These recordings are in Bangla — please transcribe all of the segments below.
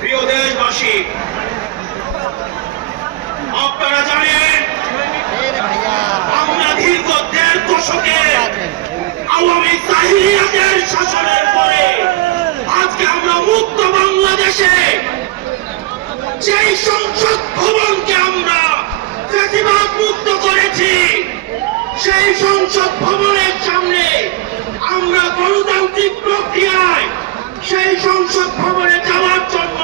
প্রিয় দেশবাসী, আপনারা জানেন আমরা দীর্ঘ ১.৫ দশকের আওয়ামী তাহিরিয়াতের শাসনের পরে আজকে আমরা মুক্ত বাংলাদেশে যেই সংসদ ভবনকে আমরা ফ্যাসিবাদ মুক্ত করেছি, সেই সংসদ ভবনের সামনে আমরা গণতান্ত্রিক প্রক্রিয়ায় সেই সংসদ ভবনে যাওয়ার জন্য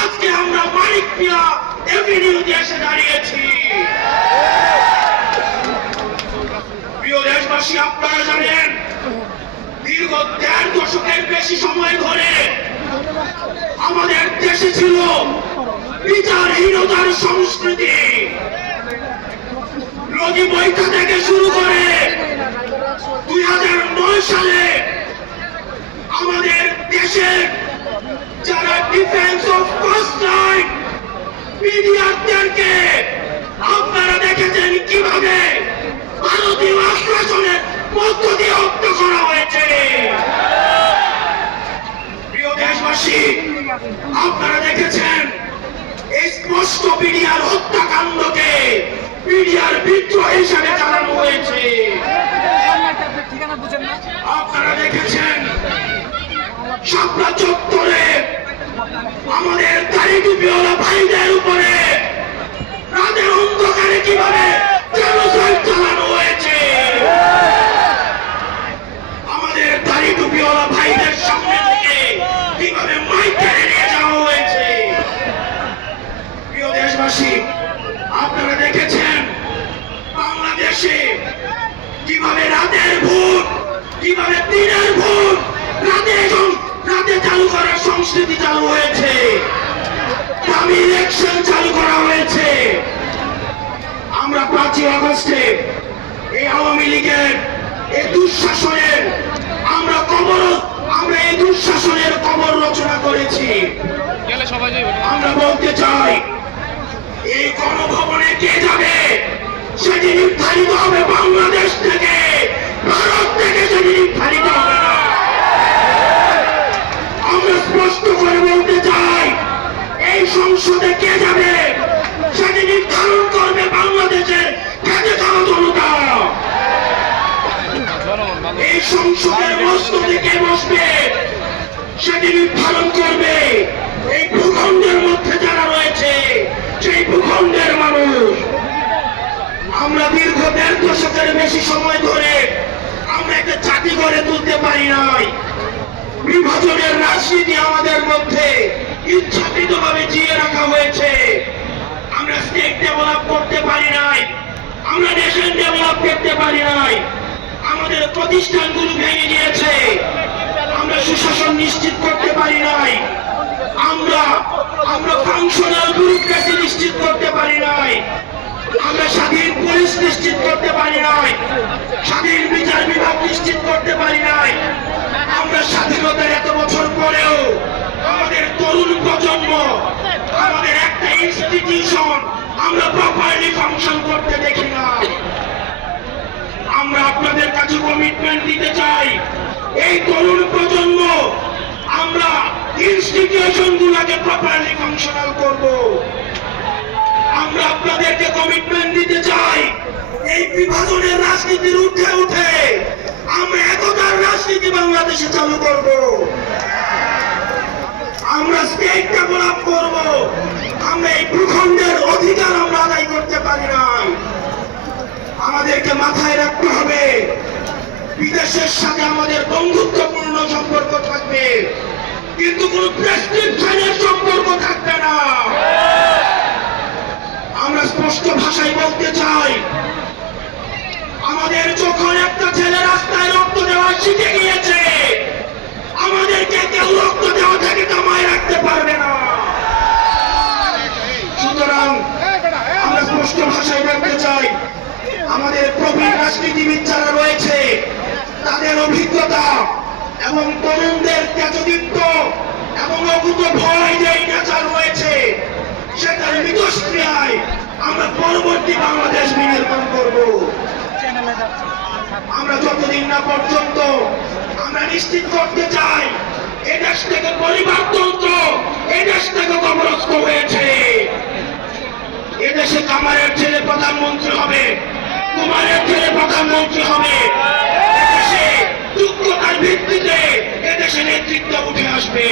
আজকে আমরা মানিক মিয়া এভিনিউতে এসে দাঁড়িয়েছি। প্রিয় দেশবাসী, আপনারা জানেন দীর্ঘ ১.৫ দশকের বেশি সময় ধরে আমাদের দেশে ছিল বিচারহীনতার সংস্কৃতি। লগি বৈঠা থেকে শুরু করে ২০০৯ সালে আমাদের দেশের যারা ডিফেন্স অফ ফার্স্ট লাইন পিডিআরদেরকে আপনারা দেখেছেন কিভাবে ভারতীয় আগ্রাসনের মধ্য দিয়ে হত্যা করা হয়েছে। প্রিয় দেশবাসী, আপনারা দেখেছেন এই স্পষ্ট পিডিআর হত্যাকাণ্ডকে পিডিআর বিদ্রোহ হিসাবে চালানো হয়েছে। আপনারা দেখেছেন শাপলা চত্বরে আমাদের দাড়ি টুপিওয়ালা ভাইদের উপরে রাতের অন্ধকারে কিভাবে জেনোসাইড চালানো হয়েছে। আমাদের দাড়ি টুপিওয়ালা ভাইদের সামনে থেকে কিভাবে মাইক কেড়ে নিয়ে যাওয়া হয়েছে। প্রিয় দেশবাসী, আপনারা দেখেছেন বাংলাদেশে কিভাবে রাতের ভোট, কিভাবে দিনের ভোট রাতে চালু করার সংস্কৃতি চালু হয়েছে, দামি ইলেকশন চালু করা হয়েছে। আমরা ৫ই আগস্টে এই আওয়ামী লীগের এই দুঃশাসনের আমরা এই দুঃশাসনের কবর রচনা করেছি। আমরা বলতে চাই এই গণভবনে কে যাবে সেটি নির্ধারিত হবে বাংলাদেশ থেকে, ভারত থেকে সেটি নির্ধারিত হবে না। আমরা স্পষ্ট করে বলতে চাই এই সংসদে কে যাবে সেটি নির্ধারণ করবে বাংলাদেশের খেতে খাওয়া জনতা। এই সংসদের মস্তকে কে বসবে সেটি নির্ধারণ করবে এই ভূখণ্ডের মধ্যে যারা রয়েছে সেই ভূখণ্ডের মানুষ। আমরা দীর্ঘ ১.৫ দশকের বেশি সময় ধরে আমরা একটা জাতি গড়ে তুলতে পারি নাই। বিভাজনের রাজনীতি আমাদের মধ্যে ইচ্ছাকৃতভাবে জিয়ে রাখা হয়েছে। আমরা স্টেট ডেভেলপ করতে পারি নাই, আমরা নেশন ডেভেলপ করতে পারি নাই। আমাদের প্রতিষ্ঠানগুলো ভেঙে গিয়েছে, আমরা সুশাসন নিশ্চিত করতে পারি নাই, আমরা ফাংশনাল ব্যুরোক্রেসি নিশ্চিত করতে পারি নাই, আমরা স্বাধীন পুলিশ নিশ্চিত করতে পারি নাই, স্বাধীন বিচার বিভাগ নিশ্চিত করতে পারি নাই। আমরা স্বাধীনতার এত বছর পরেও আমাদের তরুণ প্রজন্ম, আমাদের একটা ইনস্টিটিউশন আমরা প্রপারলি ফাংশন করতে দেখি না। আমরা আপনাদের কাছে কমিটমেন্ট দিতে চাই এই তরুণ প্রজন্ম আমরা ইনস্টিটিউশন গুলোকে প্রপারলি ফাংশনাল করব। আমরা আপনাদেরকে কমিটমেন্ট দিতে চাই এই বিভাজনের রাজনীতির উঠে উঠে আমরা একতার রাজনীতি বাংলাদেশে চালু করব। আমরা স্টেট ডেভেলপ করব। আমরা এই ভূখণ্ডের অধিকার আমরা আদায় করতে পারি না। আমাদেরকে মাথায় রাখতে হবে বিদেশের সাথে আমাদের বন্ধুত্বপূর্ণ সম্পর্ক থাকবে, কিন্তু কোন প্রেসক্রিপশনের সম্পর্ক থাকবে না। আমরা স্পষ্ট ভাষায় বলতে চাই আমাদের যখন একটা ছেলে রাস্তায় রক্ত দেওয়া শিখে গিয়েছে, আমাদেরকে কেউ রক্ত দেওয়া থেকে থামায় রাখতে পারবে না। সুতরাং আমরা স্পষ্ট ভাষায় বলতে চাই আমাদের প্রবীণ রাজনীতিবিদ যারা রয়েছে তাদের অভিজ্ঞতা এবং তরুণদের তেজদীপ্ত এবং অকুত ভয় যে নেতা রয়েছে সেটার মিথস্ক্রিয়ায় আমরা পরবর্তী বাংলাদেশ বিনির্মাণ করব। আমরা যতদিন না পর্যন্ত আমরা নিশ্চিত করতে চাই এদেশ থেকে পরিবারতন্ত্র, এদেশ থেকে কবরস্থ হয়েছে। এদেশে কামারের ছেলে প্রধানমন্ত্রী হবে, কুমারের ছেলে প্রধানমন্ত্রী হবে। এদেশে যোগ্যতার ভিত্তিতে এদেশে নেতৃত্ব উঠে আসবে।